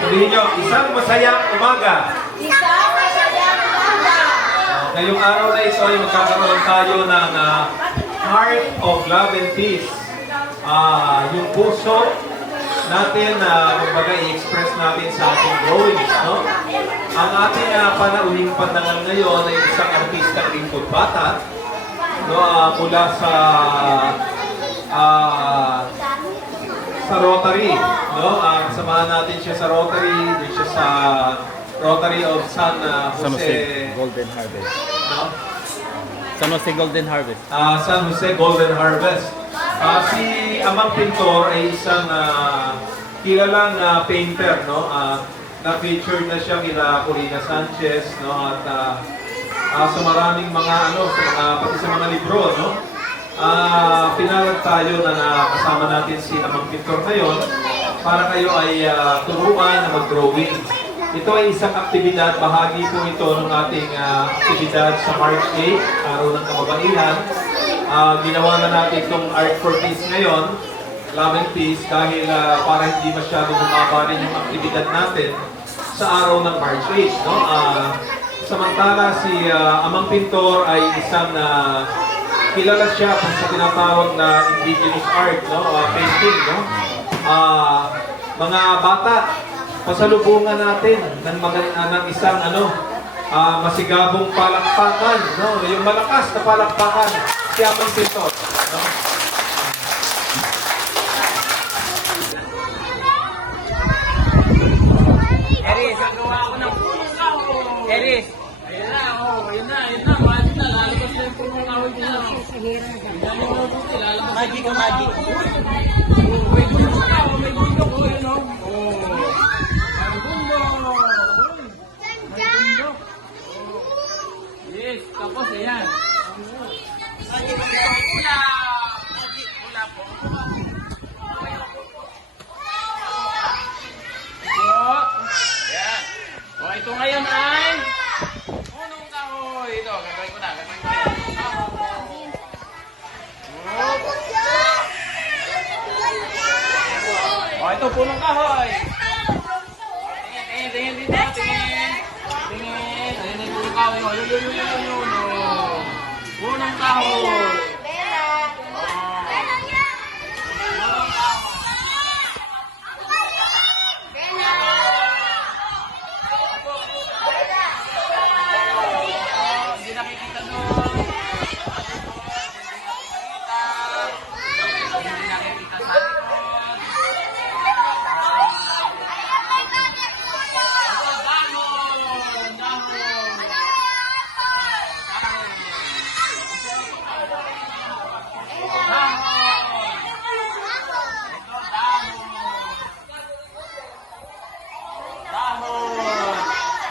Sabihin nyo, isang masayang umaga. Isang masayang umaga. Ngayong araw na ito ay magkakaroon tayo ng Heart of Love and Peace. Yung puso natin na kumbaga i-express natin sa ating drawings, no? Ang ating panauhing pandangal ngayon ay isang artista lingkod bata, no? Mula sa Rotary, no? Samahan natin siya sa Rotary, din siya sa Rotary of San Jose Golden Harvest. No? San Jose Golden Harvest. San Jose Golden Harvest. Si Amang Pintor ay isang kilalang painter, no? Na-featured na siya kina Corina Sanchez, no? At sa maraming mga pati sa mga libro, no? Pinalad tayo na nakasama natin si Amang Pintor ngayon para kayo ay turuan na mag-drawing. Ito ay isang aktibidad, bahagi po ito ng ating aktibidad sa March 8, Araw ng Kababaihan. Ginawa na natin itong Art for Peace ngayon, Love and Peace, dahil para hindi masyado bumaba rin yung aktibidad natin sa araw ng March 8. No? Samantala, si Amang Pintor ay isang kilala siya kung sa tinatawag na indigenous art, no? Painting. No? Mga bata, pasalubungan natin ng isang masigabong palakpakan, no? Yung malakas na palakpakan si Amang Pintor. No? Eris, gagawa ako ng punong kahoy. Eris. Ayun na, ayun na. Magic na, lalabas na yung punong kahoy din. Magic ka, magic. May bundok ka, may bundok ko, yun o. May bundok. May bundok. Yes, tapos ayan. Magic pula. Magic pula po. Ito ngayon ay punong kahoy. Ito, gagawin ko na. Ito punong kahoy. Tingin dito. Tingin yung punong kahoy. Yun. Punong kahoy.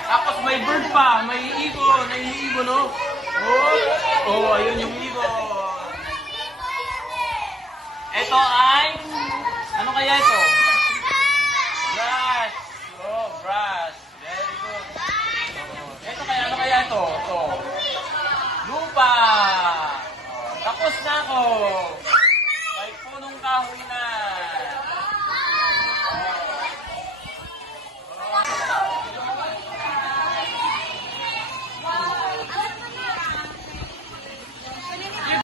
Tapos may bird pa, may ibon, no? Ayun yung ibon. Ito ay, ano kaya ito? Brush. Brush. Very good. Ito kaya, ano kaya ito? Lupa. Tapos na ako.